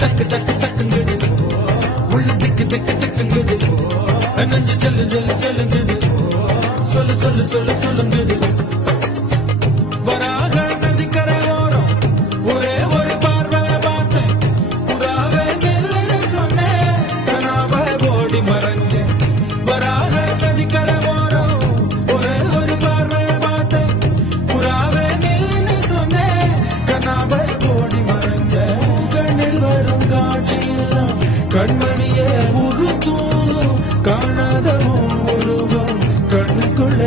தக்கு தக்கு தக்குங்குது உள்ள திக்கு திக்கு திக்குங்குது நெஞ்சு ஜல்லு ஜல்லு ஜல்லுங்குது சொல்லு சொல்லு சொல்லு சொல்லுங்குது வராக நதிக்கரை ஓரம் ஒரே ஒரு பார்வைய பார்த்தேன் புறாவே நில்லுன்னு சொன்னேன் கனாவை ஓடி மறைஞ்சேன் வராக நதிக்கரை ஓரம் ஒரே ஒரு பார்வைய பார்த்தேன் புறாவே நில்லுன்னு சொன்னேன் கனாவை ஓடி மறைஞ்சேன் கண்ணில் வரும் காட்சியெல்லாம் கண்மணியே உருத்தும் காணாத உருவம் கண்ணுக்குள்ள